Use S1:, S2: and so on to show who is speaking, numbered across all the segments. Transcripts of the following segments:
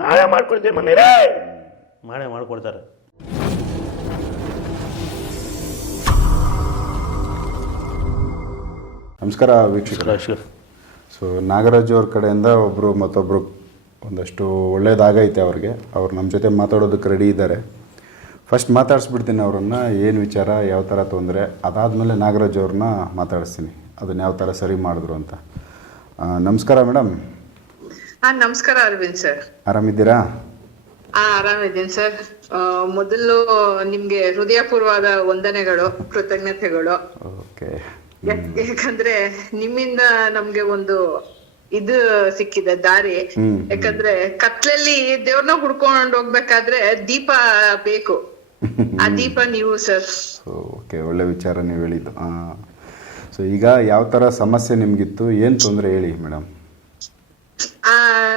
S1: ನಾಳೆ ಮಾಡ್ಕೊಡ್ತೀವಿ ಮನೇಲೇ ಮಾಡೇ ಮಾಡ್ಕೊಡ್ತಾರೆ.
S2: ನಮಸ್ಕಾರ ವೀಕ್ಷಕರ. ಸೊ ನಾಗರಾಜು ಅವ್ರ ಕಡೆಯಿಂದ ಒಬ್ಬರು ಮತ್ತೊಬ್ಬರು ಒಂದಷ್ಟು ಒಳ್ಳೇದಾಗೈತೆ ಅವ್ರಿಗೆ. ಅವ್ರು ನಮ್ಮ ಜೊತೆ ಮಾತಾಡೋದಕ್ಕೆ ರೆಡಿ ಇದ್ದಾರೆ. ಫಸ್ಟ್ ಮಾತಾಡಿಸ್ಬಿಡ್ತೀನಿ ಅವ್ರನ್ನ ಏನು ವಿಚಾರ ಯಾವ ಥರ ತೊಂದರೆ ಅದಾದಮೇಲೆ ನಾಗರಾಜ್ ಅವ್ರನ್ನ ಮಾತಾಡಿಸ್ತೀನಿ. ಅದನ್ನ ಯಾವ ಥರ ಸರಿ ಮಾಡಿದ್ರು ಅಂತ. ನಮಸ್ಕಾರ ಮೇಡಮ್.
S3: ಹಾ ನಮಸ್ಕಾರ ಅರವಿಂದ್ ಸರ್.
S2: ಆರಾಮಿದ್ದೀರಾ?
S3: ಹಾ ಆರಾಮಿದ್ದೀನಿ ಸರ್. ಮೊದಲು ನಿಮ್ಗೆ ಹೃದಯಪೂರ್ವದ ವಂದನೆಗಳು ಕೃತಜ್ಞತೆಗಳು.
S2: ಓಕೆ.
S3: ಯಾಕಂದ್ರೆ ನಿಮ್ಮಿಂದ ನಮ್ಗೆ ಒಂದು ಇದು ಸಿಕ್ಕಿದೆ ದಾರಿ. ಯಾಕಂದ್ರೆ ಕತ್ಲಲ್ಲಿ ದೇವ್ರನ್ನ ಹುಡ್ಕೊಂಡ್ ಹೋಗ್ಬೇಕಾದ್ರೆ ದೀಪ ಬೇಕು. ಆ ದೀಪ ನೀವು ಸರ್.
S2: ಓಕೆ ಒಳ್ಳೆ ವಿಚಾರ ನೀವು ಹೇಳಿದ್ದು. ಸೊ ಈಗ ಯಾವ ತರ ಸಮಸ್ಯೆ ನಿಮ್ಗಿತ್ತು? ಏನು ತೊಂದರೆ ಹೇಳಿ ಮೇಡಮ್?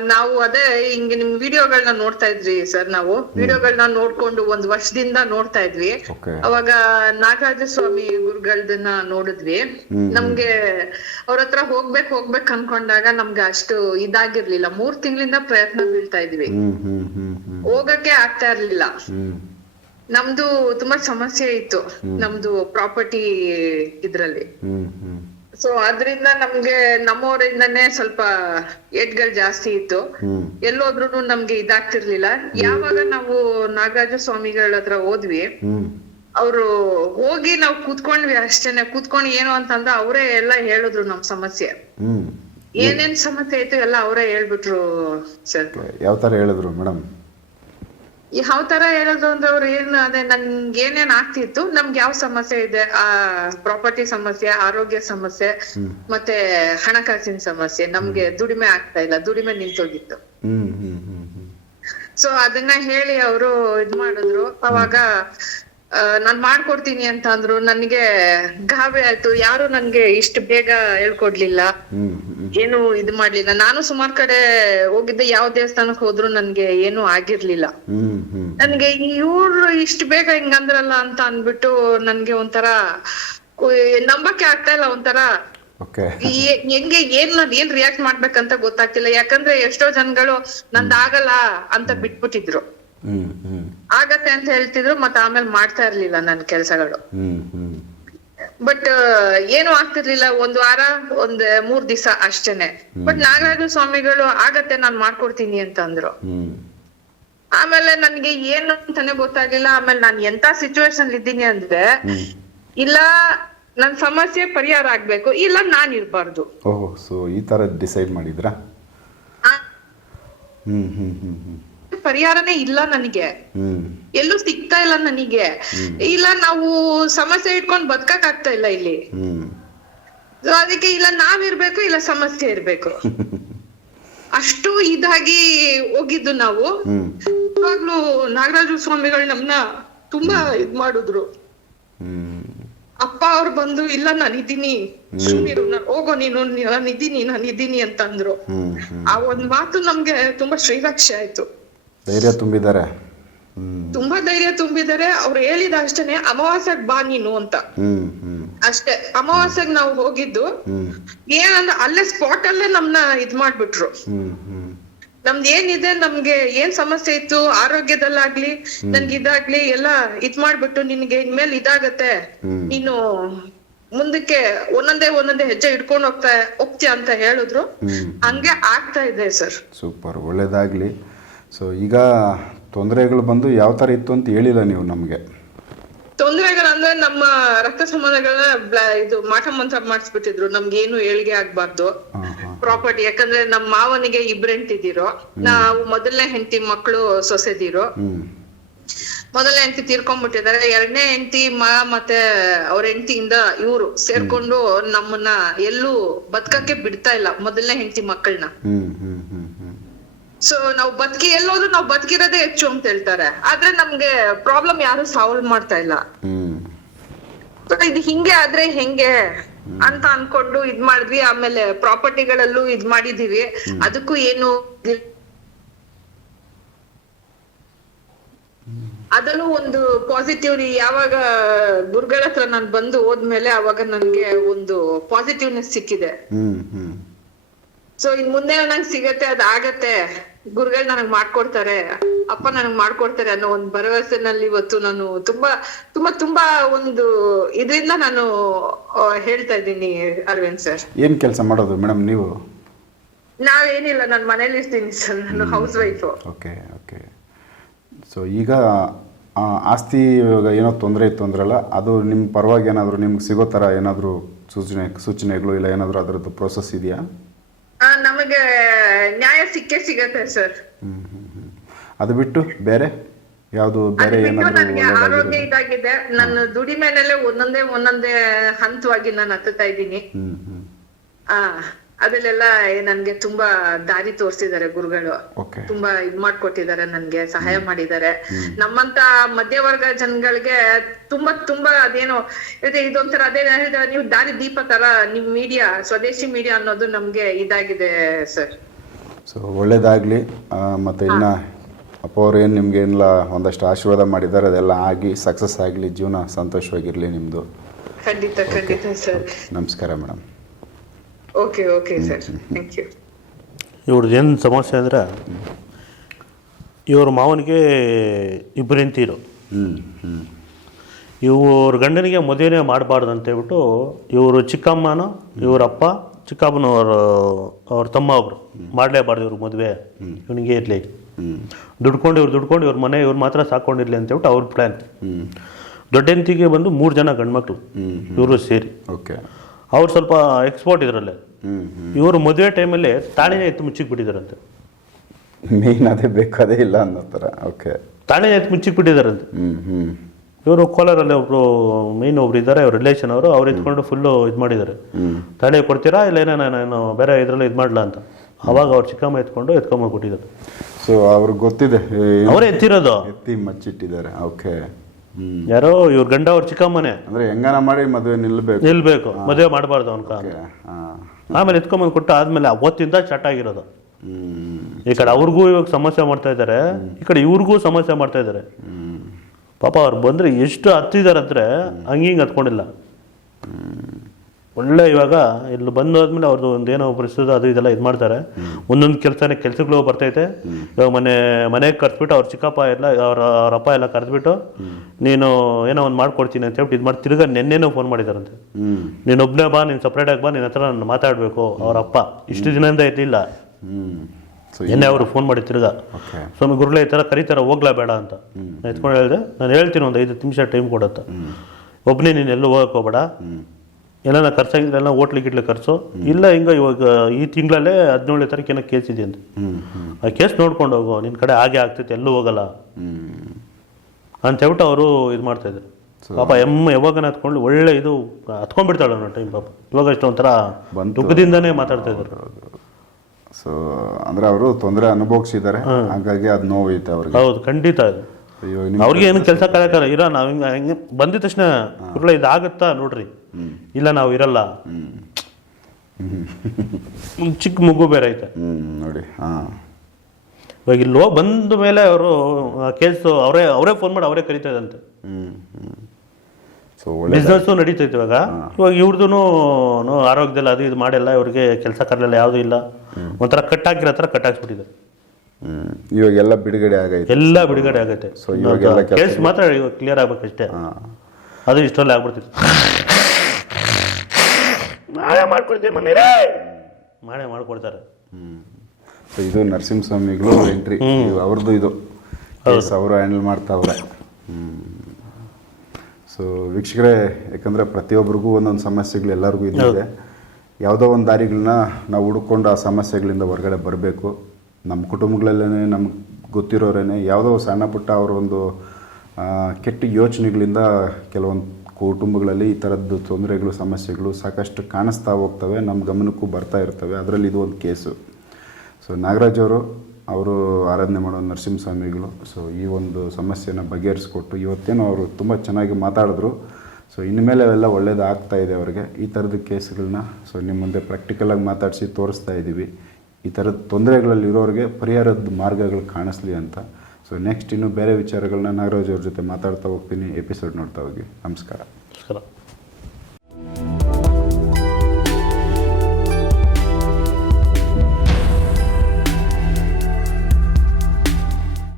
S3: ನಾವು ಅದೇ ಹಿಂಗೆ ನಿಮ್ ವಿಡಿಯೋಗಳನ್ನ ನೋಡ್ತಾ ಇದ್ವಿ ಸರ್ ನಾವು. ವಿಡಿಯೋಗಳನ್ನ ನೋಡ್ಕೊಂಡು ಒಂದ್ ವರ್ಷದಿಂದ ನೋಡ್ತಾ ಇದ್ವಿ. ಅವಾಗ ನಾಗರಾಜ ಸ್ವಾಮಿ ಗುರುಗಳದನ್ನ ನೋಡಿದ್ವಿ. ನಮ್ಗೆ ಅವ್ರ ಹತ್ರ ಹೋಗ್ಬೇಕು ಹೋಗ್ಬೇಕು ಅನ್ಕೊಂಡಾಗ ನಮ್ಗೆ ಅಷ್ಟು ಇದಾಗಿರ್ಲಿಲ್ಲ. ಮೂರ್ ತಿಂಗಳಿಂದ ಪ್ರಯತ್ನ ಬೀಳ್ತಾ ಇದ್ವಿ. ಹೋಗಕ್ಕೆ ಆಗ್ತಾ ಇರ್ಲಿಲ್ಲ. ನಮ್ದು ತುಂಬಾ ಸಮಸ್ಯೆ ಇತ್ತು. ನಮ್ದು ಪ್ರಾಪರ್ಟಿ ಇದ್ರಲ್ಲಿ. ಸೊ ಅದ್ರಿಂದ ನಮ್ಗೆ ನಮ್ಮವರಿಂದನೇ ಸ್ವಲ್ಪ ಏಟ್ಗಳು ಜಾಸ್ತಿ ಇತ್ತು. ಎಲ್ಲೋದ್ರೂ ನಮ್ಗೆ ಇದಾಗ್ತಿರ್ಲಿಲ್ಲ. ಯಾವಾಗ ನಾವು ನಾಗರಾಜ ಸ್ವಾಮಿಗಳ ಹತ್ರ ಹೋದ್ವಿ ಅವ್ರು ಹೋಗಿ ನಾವ್ ಕೂತ್ಕೊಂಡ್ವಿ ಅಷ್ಟೇನೆ. ಕೂತ್ಕೊಂಡು ಏನು ಅಂತಂದ್ರೆ ಅವರೇ ಎಲ್ಲ ಹೇಳಿದ್ರು ನಮ್ ಸಮಸ್ಯೆ. ಏನೇನ್ ಸಮಸ್ಯೆ ಇತ್ತು ಎಲ್ಲ ಅವರೇ ಹೇಳ್ಬಿಟ್ರು ಸರ್.
S2: ಯಾವ ತರ ಹೇಳಿದ್ರು ಮೇಡಮ್?
S3: ಯಾವ ತರ ಹೇಳೋದು ಅಂದ್ರೆ ಅವ್ರು ಏನ್ ಅದೇ ನನ್ಗೆ ಏನೇನ್ ಆಗ್ತಿತ್ತು ನಮ್ಗೆ ಯಾವ ಸಮಸ್ಯೆ ಇದೆ? ಆ ಪ್ರಾಪರ್ಟಿ ಸಮಸ್ಯೆ ಆರೋಗ್ಯ ಸಮಸ್ಯೆ ಮತ್ತೆ ಹಣಕಾಸಿನ ಸಮಸ್ಯೆ ನಮ್ಗೆ ದುಡಿಮೆ ಆಗ್ತಾ ಇಲ್ಲ ದುಡಿಮೆ ನಿಂತೋಗಿತ್ತು. ಸೊ ಅದನ್ನ ಹೇಳಿ ಅವರು ಇದ್ ಮಾಡಿದ್ರು. ಅವಾಗ ಆ, ನಾನ್ ಮಾಡ್ಕೊಡ್ತೀನಿ ಅಂತ ಅಂದ್ರು. ನನ್ಗೆ ಗಾಬರಿ ಆಯ್ತು. ಯಾರು ನನ್ಗೆ ಇಷ್ಟು ಬೇಗ ಹೇಳ್ಕೊಡ್ಲಿಲ್ಲ. ಏನು ಇದು ಮಾಡ್ಲಿಲ್ಲ. ನಾನು ಸುಮಾರ್ ಕಡೆ ಹೋಗಿದ್ದೆ ಯಾವ ದೇವಸ್ಥಾನಕ್ ಹೋದ್ರು ನನ್ಗೆ ಏನು ಆಗಿರ್ಲಿಲ್ಲ. ನನ್ಗೆ ಇವ್ರು ಇಷ್ಟು ಬೇಗ ಹಿಂಗಂದ್ರಲ್ಲ ಅಂತ ಅನ್ಬಿಟ್ಟು ನನ್ಗೆ ಒಂಥರ ನಂಬಕ್ಕೆ ಆಗ್ತಾ ಇಲ್ಲ ಒಂಥರ ಹೆಂಗೆ ಏನ್ ನಾನ್ ಏನ್ ರಿಯಾಕ್ಟ್ ಮಾಡ್ಬೇಕಂತ ಗೊತ್ತಾಗ್ತಿಲ್ಲ. ಯಾಕಂದ್ರೆ ಎಷ್ಟೋ ಜನಗಳು ನಂದಾಗಲ್ಲ ಅಂತ ಬಿಟ್ಬಿಟ್ಟಿದ್ರು. ಆಗತ್ತೆ ಅಂತ ಹೇಳ್ತಿದ್ರು ಮತ್ತೆ ಆಮೇಲೆ ಮಾಡ್ತಾ ಇರ್ಲಿಲ್ಲ ನನ್ ಕೆಲ್ಸಗಳು. ಬಟ್ ಏನು ಆಗ್ತಿರ್ಲಿಲ್ಲ. ಒಂದ್ ವಾರ ಒಂದ್ ಮೂರ್ ದಿವಸ ಅಷ್ಟೇನೆ. ಬಟ್ ನಾಗರಾಜ ಸ್ವಾಮಿಗಳು ಆಗತ್ತೆ ನಾನ್ ಮಾಡ್ಕೊಡ್ತೀನಿ ಅಂತ ಅಂದ್ರು ಆಮೇಲೆ ನನ್ಗೆ ಏನು ಅಂತಾನೆ ಗೊತ್ತಾಗ್ಲಿಲ್ಲ. ಆಮೇಲೆ ನಾನ್ ಎಂತ ಸಿಚುವೇಶನ್ ಇದ್ದೀನಿ ಅಂದ್ರೆ ಇಲ್ಲ ನನ್ ಸಮಸ್ಯೆ ಪರಿಹಾರ ಆಗ್ಬೇಕು. ಇಲ್ಲ ನಾನ್ ಇರ್ಬಾರ್ದು.
S2: ಓಹೋ ಸೊ ಈ ತರ ಡಿಸೈಡ್ ಮಾಡಿದ್ರಾ?
S3: ಪರಿಹಾರನೇ ಇಲ್ಲ ನನಗೆ. ಎಲ್ಲೂ ಸಿಗ್ತಾ ಇಲ್ಲ ನನಗೆ. ಇಲ್ಲ ನಾವು ಸಮಸ್ಯೆ ಇಟ್ಕೊಂಡ್ ಬದುಕಕ್ ಆಗ್ತಾ ಇಲ್ಲ ಇಲ್ಲಿ. So ಅದಕ್ಕೆ ಇಲ್ಲ ನಾವ್ ಇರ್ಬೇಕು ಇಲ್ಲ ಸಮಸ್ಯೆ ಇರ್ಬೇಕು. ಅಷ್ಟು ಇದಾಗಿ ಹೋಗಿದ್ದು ನಾವು. ಇವಾಗ್ಲೂ ನಾಗರಾಜ ಸ್ವಾಮಿಗಳು ನಮ್ನ ತುಂಬಾ ಇದ್ ಮಾಡಿದ್ರು. ಅಪ್ಪ ಅವ್ರು ಬಂದು ಇಲ್ಲ ನಾನು ಇದ್ದೀನಿ. ಹೋಗೋ ನೀನು ನಾನು ಇದ್ದೀನಿ ನಾನು ಇದ್ದೀನಿ ಅಂತ ಅಂದ್ರು
S2: ಹ್ಞೂ ಹ್ಞೂ
S3: ಆ ಒಂದ್ ಮಾತು ನಮ್ಗೆ ತುಂಬಾ ಶ್ರೀರಕ್ಷೆ ಆಯ್ತು.
S2: ಧೈರ್ಯ ತುಂಬಿದ್ದಾರೆ.
S3: ತುಂಬಾ ಧೈರ್ಯ ತುಂಬಿದರೆ ಅವ್ರು ಹೇಳಿದ ಅಷ್ಟೇನೆ ಅಮಾವಾಸ್ಯಾಗ ಬಾ ನೀನು ಅಂತ. ಅಷ್ಟೇ ಅಮಾವಾಸ್ಯೆಗೆ ನಾವು ಹೋಗಿದ್ದು ಏನಂದ್ರೆ ಅಲ್ಲೇ ಸ್ಪಾಟ್ ಅಲ್ಲೇ ನಮ್ನ ಇದ್ ಮಾಡ್ಬಿಟ್ರು. ನಮ್ದು ಏನಿದೆ ನಮ್ಗೆ ಏನ್ ಸಮಸ್ಯೆ ಇತ್ತು ಆರೋಗ್ಯದಲ್ಲಾಗ್ಲಿ ನನ್ಗೆ ಇದಾಗ್ಲಿ ಎಲ್ಲ ಇದ್ ಮಾಡ್ಬಿಟ್ಟು ನಿನ್ಗೆ ಇನ್ಮೇಲೆ ಇದಾಗತ್ತೆ. ನೀನು ಮುಂದಕ್ಕೆ ಒಂದೊಂದೇ ಒಂದೊಂದೇ ಹೆಜ್ಜೆ ಇಟ್ಕೊಂಡು ಹೋಗ್ತಾ ಹೋಗ್ತೀಯ ಅಂತ ಹೇಳಿದ್ರು. ಹಂಗೆ ಆಗ್ತಾ ಇದೆ ಸರ್.
S2: ಸೂಪರ್ ಒಳ್ಳೇದಾಗ್ಲಿ. ಸೊ ಈಗ ತೊಂದರೆಗಳು ಬಂದು ಯಾವ ಥರ ಇತ್ತು ಅಂತ ಹೇಳಿಲ್ಲ ನೀವು ನಮಗೆ.
S3: ತೊಂದರೆಗಳಂದ್ರೆ ನಮ್ಮ ರಕ್ತ ಸಂಬಂಧಗಳನ್ನ ಇದು ಮಾಟ ಮಂತ್ರ ಮಾಡಿಸ್ಬಿಟ್ಟಿದ್ರು. ನಮ್ಗೆ ಏನು ಏಳ್ಗೆ ಆಗ್ಬಾರ್ದು. ಪ್ರಾಪರ್ಟಿ ಯಾಕಂದ್ರೆ ನಮ್ಮ ಮಾವನಿಗೆ ಇಬ್ರು ಹೆಂಡತಿದಿರೋ ನಾವು ಮೊದಲನೇ ಹೆಂಡತಿ ಮಕ್ಕಳು ಸೊಸೆದಿರೋ.
S2: ಮೊದಲ
S3: ಮೊದಲನೇ ಹೆಂಡತಿ ತೀರ್ಕೊಂಡ್ಬಿಟ್ಟಿದ್ದಾರೆ ಎರಡನೇ ಹೆಂಡತಿ ಮ ಮತ್ತೆ ಅವ್ರ ಹೆಂಡತಿಯಿಂದ ಇವ್ರು ಸೇರ್ಕೊಂಡು ನಮ್ಮನ್ನ ಎಲ್ಲೂ ಬದುಕಕ್ಕೆ ಬಿಡ್ತಾ ಇಲ್ಲ ಮೊದಲನೇ ಹೆಂಡತಿ ಮಕ್ಕಳನ್ನ. ಸೊ ನಾವು ಬದುಕಿ ಎಲ್ಲೋದ್ರು ನಾವು ಬದುಕಿರೋದೇ ಹೆಚ್ಚು ಅಂತ ಹೇಳ್ತಾರೆ. ಆದ್ರೆ ನಮ್ಗೆ ಪ್ರಾಬ್ಲಮ್ ಯಾರು ಸಾಲ್ವ್ ಮಾಡ್ತಾ ಇಲ್ಲ. ಇದು ಹಿಂಗೆ ಆದ್ರೆ ಹೆಂಗೆ ಅಂತ ಅನ್ಕೊಂಡು ಇದ್ ಮಾಡಿದ್ವಿ. ಆಮೇಲೆ ಪ್ರಾಪರ್ಟಿಗಳಲ್ಲೂ ಇದ್ ಮಾಡಿದೀವಿ ಅದಕ್ಕೂ ಏನು ಅದನ್ನು ಒಂದು ಪಾಸಿಟಿವ್ ಯಾವಾಗ ಗುರುಗಳ ಹತ್ರ ನಾನು ಬಂದು ಹೋದ್ಮೇಲೆ ಅವಾಗ ನನ್ಗೆ ಒಂದು ಪಾಸಿಟಿವ್ನೆಸ್ ಸಿಕ್ಕಿದೆ. ಸೊ ಇನ್ ಮುಂದೆ ನಂಗ್ ಸಿಗತ್ತೆ ಅದ್ ಆಗತ್ತೆ. ಗುರುಗಳು ನನಗ್ ಮಾಡ್ಕೊಡ್ತಾರೆ. ಅಪ್ಪ ನನಗ್ ಮಾಡ್ಕೊಡ್ತಾರೆ ಅನ್ನೋ ಒಂದ್ ಭರವಸೆನಲ್ಲಿ ಇವತ್ತು ನಾನು ತುಂಬಾ ತುಂಬಾ ತುಂಬಾ ಒಂದು ಇದರಿಂದ ನಾನು ಹೇಳ್ತಾ ಇದ್ದೀನಿ ಅರವಿಂದ್ ಸರ್.
S2: ಏನು ಕೆಲಸ ಮಾಡೋದು ಮೇಡಮ್ ನೀವು?
S3: ನಾವೇನಿಲ್ಲ ನಾನು ಮನೇಲಿ ಇರ್ತೀನಿ ಸರ್ ನಾನು housewife
S2: okay okay. So ಈಗ ಆಸ್ತಿ ಇವಾಗ ಏನೋ ತೊಂದರೆ ಇತ್ತು ಅಂದ್ರಲ್ಲ ಅದು ನಿಮ್ಮ ಪರವಾಗಿ ಏನಾದರೂ ನಿಮ್ಗೆ ಸಿಗೋ ಥರ ಏನಾದರೂ ಸೂಚನೆ ಸೂಚನೆಗಳು ಇಲ್ಲ ಏನಾದರೂ ಅದರದ್ದು ಪ್ರೋಸೆಸ್ ಇದೆಯಾ?
S3: ನಮಗೆ ನ್ಯಾಯ ಸಿಕ್ಕೇ ಸಿಗತ್ತೆ ಸರ್.
S2: ಅದು ಬಿಟ್ಟು ಬೇರೆ? ಯಾವುದು ಬೇರೆ
S3: ನನ್ಗೆ ಆರೋಗ್ಯ ಇದಾಗಿದೆ. ನನ್ನ ದುಡಿಮೆನಲ್ಲೇ ಒಂದೊಂದೇ ಒಂದೊಂದೇ ಹಂತವಾಗಿ ನಾನು ಹತ್ತುತ್ತಾ ಇದ್ದೀನಿ. ಆ. ಅದ್ರಲ್ಲೆಲ್ಲ ನನ್ಗೆ ತುಂಬಾ ದಾರಿ ತೋರಿಸಿದ್ದಾರೆ ಗುರುಗಳು.
S2: ಓಕೆ
S3: ತುಂಬಾ ಇದ್ ಮಾಡ್ಕೊಟ್ಟಿದ್ದಾರೆ ನನ್ಗೆ ಸಹಾಯ ಮಾಡಿದ್ದಾರೆ. ನಮ್ಮಂತ ಮಧ್ಯವರ್ಗ ಜನಗಳಿಗೆ ತುಂಬಾ ತುಂಬಾ ಅದೇನೋ ಇದೆ ಇದೊಂಥರ ಅದೇ ಹೇಳಿದ್ರೆ ನೀವು ದಾರಿ ದೀಪ ತರ ನಿಮ್ ಮೀಡಿಯಾ ಸ್ವದೇಶಿ ಮೀಡಿಯಾ ಅನ್ನೋದು ನಮ್ಗೆ ಇದಾಗಿದೆ ಸರ್
S2: ಸೊ ಒಳ್ಳೇದಾಗ್ಲಿ. ಮತ್ತೆ ಇನ್ನ ಅಪ್ಪ ಅವ್ರು ಏನು ನಿಮ್ಗೆ ಏನಿಲ್ಲ ಒಂದಷ್ಟು ಆಶೀರ್ವಾದ ಮಾಡಿದ್ದಾರೆ ಅದೆಲ್ಲ ಆಗಿ ಸಕ್ಸಸ್ ಆಗಲಿ ಜೀವನ ಸಂತೋಷವಾಗಿರಲಿ ನಿಮ್ಮದು
S3: ಖಂಡಿತ ಖಂಡಿತ ಸರ್
S2: ನಮಸ್ಕಾರ madam
S3: okay okay sir thank you
S1: ಇವ್ರದ್ದು ಏನು ಸಮಸ್ಯೆ ಅಂದರೆ ಇವ್ರ ಮಾವನಿಗೆ ಇಬ್ಬರು ಹೆಂಡತಿರು.
S2: ಹ್ಞೂ ಹ್ಞೂ
S1: ಇವ್ರ ಗಂಡನಿಗೆ ಮದುವೆನೇ ಮಾಡಬಾರ್ದು ಅಂತೇಳ್ಬಿಟ್ಟು ಇವರು ಚಿಕ್ಕಮ್ಮನ ಇವ್ರ ಅಪ್ಪ ಚಿಕ್ಕಮ್ಮನವ್ರ ಅವ್ರ ತಮ್ಮ ಒಬ್ರು. ಮಾಡಲೇಬಾರ್ದು ಇವ್ರ ಮದುವೆ. ಇವನಿಗೆ ಇರಲಿ.
S2: ಹ್ಞೂ
S1: ದುಡ್ಕೊಂಡು ಇವ್ರು ದುಡ್ಕೊಂಡು ಇವ್ರ ಮನೆ ಇವ್ರು ಮಾತ್ರ ಸಾಕೊಂಡಿರಲಿ ಅಂತೇಳ್ಬಿಟ್ಟು ಅವ್ರ ಪ್ಲ್ಯಾನ್
S2: ಹ್ಞೂ
S1: ದೊಡ್ಡ ಹೆಂಡತಿಗೆ ಬಂದು ಮೂರು ಜನ ಗಂಡ್ಮಕ್ಳು.
S2: ಹ್ಞೂ
S1: ಇವರು ಸೇರಿ.
S2: ಓಕೆ
S1: ಅವ್ರು ಸ್ವಲ್ಪ ಎಕ್ಸ್ಪೋರ್ಟ್ ಇದರಲ್ಲೇ. ಇವರು ಮದುವೆ ಟೈಮಲ್ಲಿ ತಾಳಿನೇ ಎತ್ತು ಮುಚ್ಚಿಕ್ ಬಿಟ್ಟಿದಾರಂತೆ.
S2: ಮೇನ್ ಅದೇ ಬೇಕು ಅದೇ ಇಲ್ಲ ಅನ್ನೋ ಥರ. ಓಕೆ
S1: ತಾಳಿನೇ ಎತ್ತು ಮುಚ್ಚಿಕ್ ಬಿಟ್ಟಿದಾರಂತೆ.
S2: ಹ್ಞೂ ಹ್ಞೂ
S1: ಇವರು ಕೋಲಾರಲ್ಲಿ ಒಬ್ರು ಮೀನ್ ಒಬ್ರು ಇದ್ದಾರೆ ಅವ್ರ ರಿಲೇಷನ್ ಅವರು ಅವ್ರು ಇದ್ಕೊಂಡು ಫುಲ್ಲು ಇದು ಮಾಡಿದ್ದಾರೆ. ತಾಳಿ ಕೊಡ್ತೀರಾ ಇಲ್ಲ ಏನೋ ನಾನು ಬೇರೆ ಇದರಲ್ಲಿ ಇದು ಮಾಡಲ ಅಂತ. ಅವಾಗ ಅವ್ರು ಚಿಕ್ಕಮ್ಮ ಎತ್ಕೊಂಡು ಎತ್ಕೊಂಬ ಕೊಟ್ಟಿದ್ದಾರೆ
S2: ಸೊ ಅವ್ರಿಗೆ ಗೊತ್ತಿದೆ
S1: ಅವರೇ ಎತ್ತಿರೋದು?
S2: ಎತ್ತಿ ಮಚ್ಚಿಟ್ಟಿದ್ದಾರೆ. ಓಕೆ
S1: ಯಾರೋ ಇವ್ರ ಗಂಡ ಅವ್ರ ಚಿಕ್ಕಮ್ಮನೆ.
S2: ಅಂದ್ರೆ ಹೆಂಗಾನ ಮಾಡಿ ಮದುವೆ ನಿಲ್ಲಬೇಕು
S1: ನಿಲ್ಬೇಕು. ಮದುವೆ ಮಾಡಬಾರ್ದು ಅವನ ಕಾಲ. ಆಮೇಲೆ ಎತ್ಕೊಂಬಂದು ಕೊಟ್ಟು ಆದ್ಮೇಲೆ ಅವತ್ತಿಂದ ಚಾಟ ಆಗಿರೋದು. ಈ ಕಡೆ ಅವ್ರಿಗೂ ಇವಾಗ ಸಮಸ್ಯೆ ಮಾಡ್ತಾ ಇದ್ದಾರೆ ಈ ಕಡೆ ಇವ್ರಿಗೂ ಸಮಸ್ಯೆ ಮಾಡ್ತಾ ಇದ್ದಾರೆ. ಪಾಪ ಅವ್ರು ಬಂದ್ರೆ ಎಷ್ಟು ಹತ್ತಿದಾರೆ ಅಂದ್ರೆ ಹಂಗೆ ಹಿಂಗೆ ಹತ್ಕೊಂಡಿಲ್ಲ. ಒಳ್ಳೆ ಇವಾಗ ಇಲ್ಲಿ ಬಂದಾದ್ಮೇಲೆ ಅವ್ರದ್ದು ಒಂದೇನೋ ಪರಿಸ್ಥಿತಿ ಅದು ಇದೆಲ್ಲ ಇದು ಮಾಡ್ತಾರೆ. ಒಂದೊಂದು ಕೆಲಸನೇ ಕೆಲಸಗಳು ಬರ್ತೈತೆ. ಇವಾಗ ಮನೆ ಮನೆಗೆ ಕರೆದ್ಬಿಟ್ಟು ಅವ್ರ ಚಿಕ್ಕಪ್ಪ ಎಲ್ಲ ಅವ್ರ ಅವ್ರ ಅಪ್ಪ ಎಲ್ಲ ಕರೆದ್ಬಿಟ್ಟು ನೀನು ಏನೋ ಒಂದು ಮಾಡ್ಕೊಡ್ತೀನಿ ಅಂತ ಹೇಳ್ಬಿಟ್ಟು ಇದು ಮಾಡಿ ತಿರ್ಗಾ ನೆನ್ನೆನೂ ಫೋನ್ ಮಾಡಿದಾರಂತೆ.
S2: ಹ್ಞೂ
S1: ನೀನು ಒಬ್ಬನೇ ಬಾ ನೀನು ಸಪ್ರೇಟಾಗಿ ಬಾ ನಿನ್ನ ಹತ್ರ ನಾನು ಮಾತಾಡಬೇಕು ಅವ್ರ ಅಪ್ಪ. ಇಷ್ಟು ದಿನದಿಂದ ಇರಲಿಲ್ಲ. ನಿನ್ನೆ ಅವರು ಫೋನ್ ಮಾಡಿ ತಿರ್ಗಾ. ಸ್ವಾಮಿ ಗುರುಳೆ ಈ ಥರ ಕರೀತಾರ ಹೋಗ್ಲಾ ಬೇಡ ಅಂತ. ನಾನು ಎತ್ಕೊಂಡು ಹೇಳಿದೆ ನಾನು ಹೇಳ್ತೀನಿ ಒಂದು ಐದು ನಿಮಿಷ ಟೈಮ್ ಕೊಡುತ್ತೆ ಒಬ್ಬನೇ ನೀನು ಎಲ್ಲೂ ಹೋಗಕ್ಕೆ ಹೋಗ್ಬೇಡ. ಎಲ್ಲ ಖರ್ಚಾಗಿದ್ರೆ ಎಲ್ಲ ಹೋಟ್ಲಿಗೆ ಗಿಟ್ಲಿ ಖರ್ಚು. ಇಲ್ಲ ಹಿಂಗೆ ಇವಾಗ ಈ ತಿಂಗಳಲ್ಲೇ ಹದಿನೇಳನೇ ತಾರೀಕು ಏನೋ ಕೇಸ್ ಇದೆ ಅಂತ. ಆ ಕೇಸ್ ನೋಡ್ಕೊಂಡು ಹೋಗು ನಿನ್ನ ಕಡೆ ಹಾಗೆ ಆಗ್ತೈತೆ ಎಲ್ಲೂ ಹೋಗಲ್ಲ. ಅಂತ ಹೇಳ್ಬಿಟ್ಟು ಅವರು ಇದು ಮಾಡ್ತಾ ಇದ್ರು ಪಾಪ ಎಮ್ಮ ಯಾವಾಗನ ಹತ್ಕೊಂಡು ಒಳ್ಳೆ ಇದು ಹತ್ಕೊಂಡ್ಬಿಡ್ತಾಳೆ ಅನ್ನೋ ಟೈಮ್ ಪಾಪ. ಇವಾಗ ಅಷ್ಟು ಒಂಥರ. ದುಃಖದಿಂದನೇ ಮಾತಾಡ್ತಾ ಇದ್ರು
S2: ಸೊ ಅಂದರೆ ಅವರು ತೊಂದರೆ ಅನುಭವಿಸಿದ್ದಾರೆ. ಹಾಗಾಗಿ ಅದು ನೋವೈತೆ ಅವ್ರಿಗೆ.
S1: ಹೌದು ಖಂಡಿತ ಅವ್ರಿಗೆ ಏನು ಕೆಲಸ ಕಾರ್ಯಕಾರ ಇರೋ ನಾವು ಹಿಂಗೆ ಹಿಂಗೆ ಬಂದಿದ ತಕ್ಷಣ ಇದಾಗುತ್ತಾ ನೋಡ್ರಿ. ಇಲ್ಲ ನಾವು ಇರಲ್ಲ. ಚಿಕ್ಕ ಮಗು ಬೇರೆ ಐತೆ.
S2: ನೋಡಿ ಹಾಂ.
S1: ಇವಾಗ ಇಲ್ಲಿ ಹೋಗ್ ಬಂದ ಮೇಲೆ ಅವರು ಕೇಸು ಅವರೇ ಅವರೇ ಫೋನ್ ಮಾಡಿ ಅವರೇ ಕರಿತಾ
S2: ಇದ್ದಂತೆ ಸೊ
S1: ಬಿಸ್ನೆಸ್ಸು ನಡೀತೈತೆ ಇವಾಗ. ಇವಾಗ ಇವ್ರದ್ದು ಆರೋಗ್ಯದಲ್ಲಿ ಅದು ಇದು ಮಾಡಿಲ್ಲ ಇವ್ರಿಗೆ ಕೆಲಸ ಕರಲಿಲ್ಲ ಯಾವುದೂ ಇಲ್ಲ. ಒಂಥರ ಕಟ್ ಹಾಕಿರೋ ಥರ ಕಟ್ ಹಾಕ್ಸ್ಬಿಟ್ಟಿದೆ
S2: ಇವಾಗ ಎಲ್ಲ ಬಿಡುಗಡೆ ಆಗೈತೆ.
S1: ಎಲ್ಲ ಬಿಡುಗಡೆ ಆಗೈತೆ.
S2: ಸೊ ಇವಾಗ
S1: ಕೇಸ್ ಮಾತ್ರ ಇವಾಗ ಕ್ಲಿಯರ್ ಆಗ್ಬೇಕಷ್ಟೇ. ಅದು ಇಷ್ಟರಲ್ಲಿ ಆಗ್ಬಿಡ್ತಿತ್ತು.
S4: ನಾಳೆ ಮಾಡ್ಕೊಡ್ತೀವಿ ಮನೆ
S1: ಮಾಡೇ ಮಾಡ್ಕೊಡ್ತಾರೆ.
S2: ಹ್ಞೂ ಸೊ ಇದು ನರಸಿಂಹಸ್ವಾಮಿಗಳು ಎಂಟ್ರಿ ಅವ್ರದ್ದು ಇದು. ಅವರು ಹ್ಯಾಂಡಲ್ ಮಾಡ್ತಾವ್ರೆ. ಹ್ಞೂ ಸೊ ವೀಕ್ಷಕರೇ ಯಾಕಂದರೆ ಪ್ರತಿಯೊಬ್ಬರಿಗೂ ಒಂದೊಂದು ಸಮಸ್ಯೆಗಳು ಎಲ್ಲರಿಗೂ ಇದ್ದಾವೆ ಯಾವುದೋ ಒಂದು ದಾರಿಗಳನ್ನ ನಾವು ಹುಡುಕೊಂಡು ಆ ಸಮಸ್ಯೆಗಳಿಂದ ಹೊರಗಡೆ ಬರಬೇಕು. ನಮ್ಮ ಕುಟುಂಬಗಳಲ್ಲೇ ನಮ್ಗೆ ಗೊತ್ತಿರೋರೇನೆ ಯಾವುದೋ ಸಣ್ಣ ಪುಟ್ಟ ಅವರ ಒಂದು ಕೆಟ್ಟ ಯೋಚನೆಗಳಿಂದ ಕೆಲವೊಂದು ಕುಟುಂಬಗಳಲ್ಲಿ ಈ ಥರದ್ದು ತೊಂದರೆಗಳು, ಸಮಸ್ಯೆಗಳು ಸಾಕಷ್ಟು ಕಾಣಿಸ್ತಾ ಹೋಗ್ತವೆ. ನಮ್ಮ ಗಮನಕ್ಕೂ ಬರ್ತಾ ಇರ್ತವೆ. ಅದರಲ್ಲಿ ಇದು ಒಂದು ಕೇಸು. ಸೊ, ನಾಗರಾಜ್ ಅವರು ಅವರು ಆರಾಧನೆ ಮಾಡೋ ನರಸಿಂಹಸ್ವಾಮಿಗಳು, ಸೊ, ಈ ಒಂದು ಸಮಸ್ಯೆನ ಬಗೆಹರಿಸ್ಕೊಟ್ಟು ಇವತ್ತೇನು ಅವರು ತುಂಬ ಚೆನ್ನಾಗಿ ಮಾತಾಡಿದ್ರು. ಸೊ, ಇನ್ಮೇಲೆ ಅವೆಲ್ಲ ಒಳ್ಳೇದು ಆಗ್ತಾ ಇದೆ ಅವರಿಗೆ. ಈ ಥರದ ಕೇಸ್ಗಳನ್ನ ಸೊ ನಿಮ್ಮ ಮುಂದೆ ಪ್ರಾಕ್ಟಿಕಲಾಗಿ ಮಾತಾಡಿಸಿ ತೋರಿಸ್ತಾ ಇದ್ದೀವಿ ಈ ಥರದ ತೊಂದರೆಗಳಲ್ಲಿ ಇರೋರಿಗೆ ಪರಿಹಾರದ ಮಾರ್ಗಗಳು ಕಾಣಿಸ್ಲಿ ಅಂತ ಸೊ ನೆಕ್ಸ್ಟ್ ಇನ್ನು ಬೇರೆ ವಿಚಾರಗಳನ್ನ ನಾಗರಾಜ್ ಅವ್ರ ಜೊತೆ ಮಾತಾಡ್ತಾ ಹೋಗ್ತೀನಿ ಎಪಿಸೋಡ್ ನೋಡ್ತಾ ಹೋಗಿ. ನಮಸ್ಕಾರ.
S1: ನಮಸ್ಕಾರ.